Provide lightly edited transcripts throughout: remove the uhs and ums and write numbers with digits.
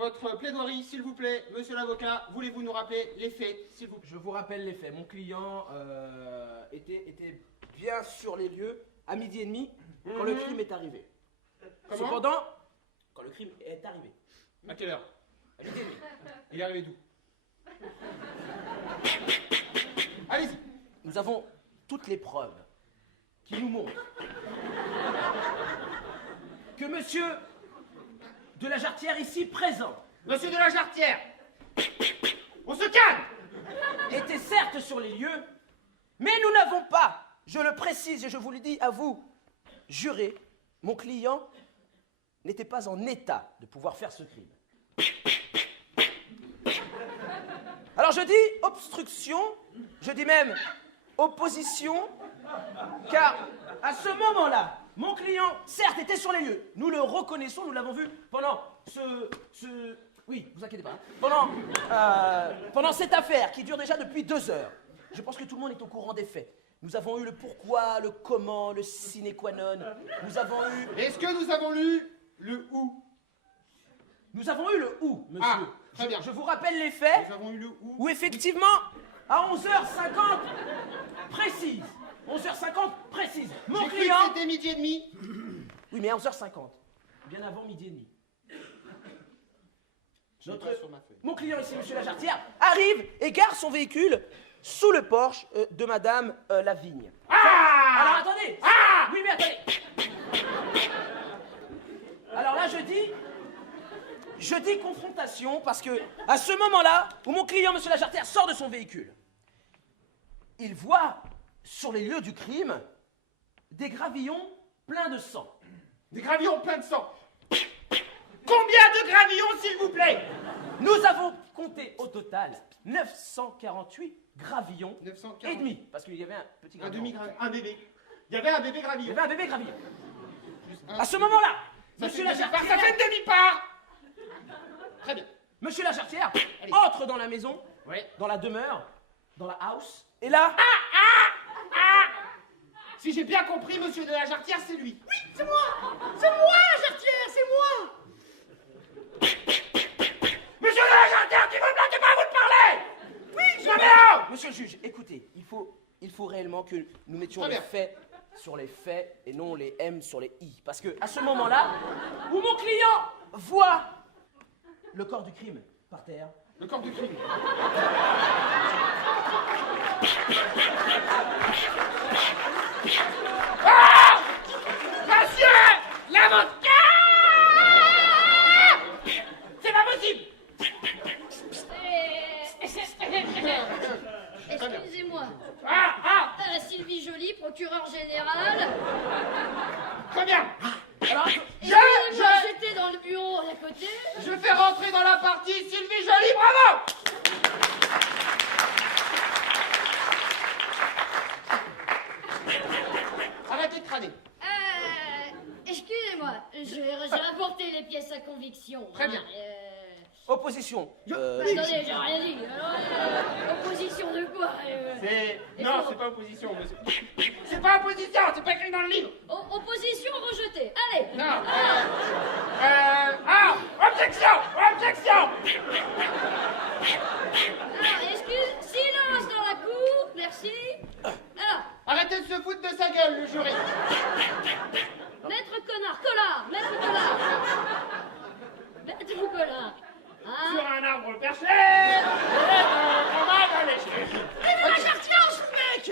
Votre plaidoirie, s'il vous plaît, monsieur l'avocat, voulez-vous nous rappeler les faits, s'il vous plaît? Je vous rappelle les faits. Mon client était bien sur les lieux à 12h30 quand le crime est arrivé. Comment? Cependant, quand le crime est arrivé. À quelle heure? À 12h30. Il est arrivé d'où? Allez-y. Nous avons toutes les preuves qui nous montrent que monsieur de la Jarretière ici présent Monsieur de la Jarretière, on se calme. était certes sur les lieux, mais nous n'avons pas, je le précise et je vous le dis à vous, juré, mon client n'était pas en état de pouvoir faire ce crime. Alors je dis obstruction, je dis même opposition, car à ce moment-là, mon client, certes, était sur les lieux. Nous le reconnaissons, nous l'avons vu pendant oui, vous inquiétez pas. Pendant cette affaire qui dure déjà depuis 2 heures. Je pense que tout le monde est au courant des faits. Nous avons eu le pourquoi, le comment, le sine qua non. Nous avons eu... Est-ce que nous avons lu le où? Nous avons eu le où, monsieur. Ah, très bien. Je vous rappelle les faits. Nous avons eu le où? Où effectivement, à 11h50 précise. 11h50 précise. Mon J'ai cru client... que c'était 12h30. Oui, mais à 11h50. Bien avant 12h30. Je l'ai pas sur ma feuille. Mon client ici, monsieur la Jarretière, arrive et gare son véhicule sous le porche de madame Lavigne. Ah! Alors attendez. Ah! Oui, mais attendez. Alors là, je dis confrontation parce que à ce moment-là, où mon client, monsieur la Jarretière, sort de son véhicule, il voit sur les lieux du crime des gravillons pleins de sang. Des gravillons pleins de sang. Combien de gravillons, s'il vous plaît? Nous avons compté au total 948 gravillons 940. et demi, parce qu'il y avait un petit Un gravillon. demi-gravillon. Un bébé. Il y avait un bébé Il y gravillon. avait un bébé gravillon. Juste un. À ce moment-là, Ça monsieur fait la une demi-part, Jarretière, ça fait une demi-part. Très bien. monsieur la Jarretière Allez. entre dans la maison, Oui. dans la demeure, dans la house, et là, Si j'ai bien compris, monsieur de la Jarretière, c'est lui. Oui, c'est moi! C'est moi, Jarretière, c'est moi! Monsieur de la Jarretière, qui vous ne blaguez pas, vous le parlez? Oui, Non, mais non! monsieur le juge, écoutez, il faut réellement que nous mettions Très les bien. faits sur les faits et non les M sur les I. Parce que à ce moment-là, où mon client voit le corps du crime par terre, Le corps du crime. Ah! Monsieur l'avocat! C'est pas possible! Excusez-moi. Ah! Sylvie Joly, procureur général. Très bien! alors, Excusez-moi, j'étais dans le bureau à côté. Je fais rentrer dans la partie Sylvie Joly, bravo! Arrêtez de crâner. Excusez-moi, j'ai rapporté les pièces à conviction. Très bien. opposition. Attendez, j'ai rien dit. Alors, opposition de quoi Non, c'est pas opposition, monsieur. C'est pas opposition, c'est pas écrit dans le livre. Opposition rejetée. Allez. Non. Objection! Objection! Alors, silence dans la cour, merci. Alors, Arrêtez de se foutre de sa gueule, le jury. maître connard, collard, maître collard. Maître collard. Hein? Sur un arbre perché, fromage à l'échelle. la Jarretière, mec!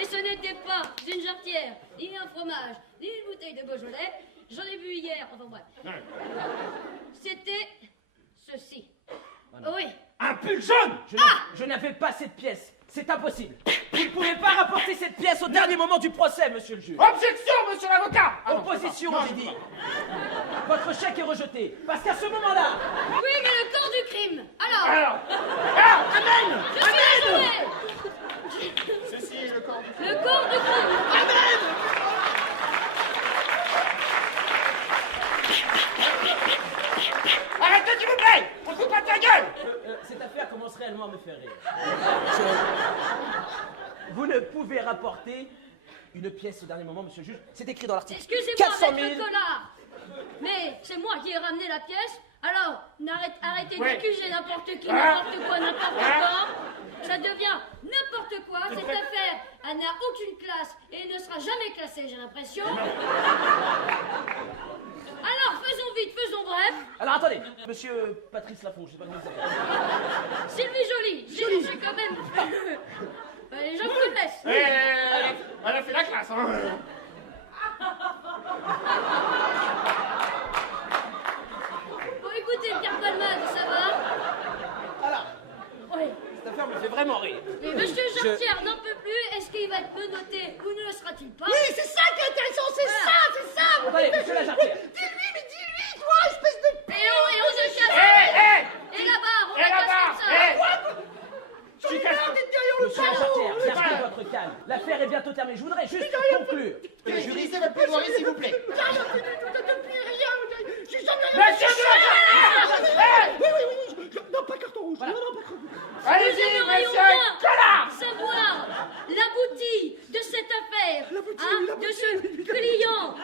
Et ce n'était pas une jarretière, ni un fromage, ni une bouteille de Beaujolais. J'en ai bu hier, enfin bref. C'était ceci. Oui. Un pull jaune! Je n'avais pas cette pièce. C'est impossible. Vous ne pouvez pas rapporter cette pièce au dernier moment du procès, monsieur le juge. Objection, monsieur l'avocat! Opposition, j'ai dit. Votre chèque est rejeté. Parce qu'à ce moment-là, Oui, mais le corps du crime. Alors, Amen! je suis joué. Ceci est le corps du... Le corps du crime. Arrêtez, s'il vous plaît! On se fout pas de sa gueule! cette affaire commence réellement à me faire rire. Vous ne pouvez rapporter une pièce au dernier moment, monsieur le juge. C'est écrit dans l'article Excusez-moi, 400 maître 000. collard. Mais c'est moi qui ai ramené la pièce. Alors, arrêtez Ouais. d'accuser n'importe qui, Hein? n'importe quoi, n'importe Hein? quand. Ça devient n'importe quoi. Cette affaire, elle n'a aucune classe et ne sera jamais classée, j'ai l'impression. Alors, faisons vite, faisons bref. Alors attendez, monsieur Patrice Lafont, je sais pas comment il s'appelle. Sylvie Joly, j'ai quand même... Les gens connaissent. Elle a fait la classe, hein. Bon, écoutez, Pierre Palmade, ça va? Alors, Oui. cette affaire me fait vraiment rire. Mais monsieur Chartière n'en peut plus. Est-ce qu'il va être menotté ou ne le sera-t-il pas? Oui, c'est ça qui est intéressant, c'est ça. Attendez, monsieur la Chartière. Dis-lui, toi, espèce de... Et on se casse. Et la barre, on Et la la casse barre, comme ça. J'en ai marre d'être derrière le Monsieur la talon. Chartière, gardez votre calme. L'affaire est bientôt terminée. Je voudrais juste conclure. Que le jury... Utilisez votre plaidoirie, s'il vous plaît. J'ai rien fait du tout, depuis rien. Je suis jamais... Monsieur de la Chartière! Oui. Non, pas carton rouge. Voilà. Non, pas carton rouge. Allez-y, J'aimerais monsieur bien connard! savoir l'abouti de cette affaire, de ce client,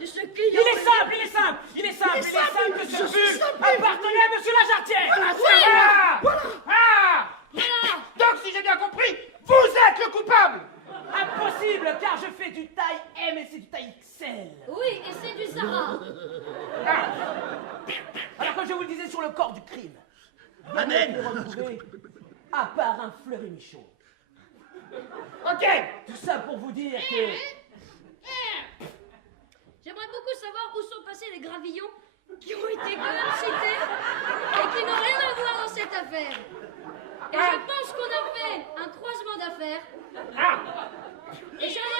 Il est simple que ce pull appartenait à monsieur la Chartière. Voilà. Donc, si j'ai bien compris, vous êtes le coupable! Impossible, car je fais du taille M et c'est du taille XL. Oui, et c'est du Zara. Alors comme je vous le disais sur le corps du crime, rien n'est retrouvé à part un fleury-michon. Ok! Tout ça pour vous dire que... J'aimerais beaucoup savoir où sont passés les gravillons qui ont été quand même cités et qui n'ont rien à voir dans cette affaire. Et je pense qu'on a fait un croisement d'affaires. Et j'aimerais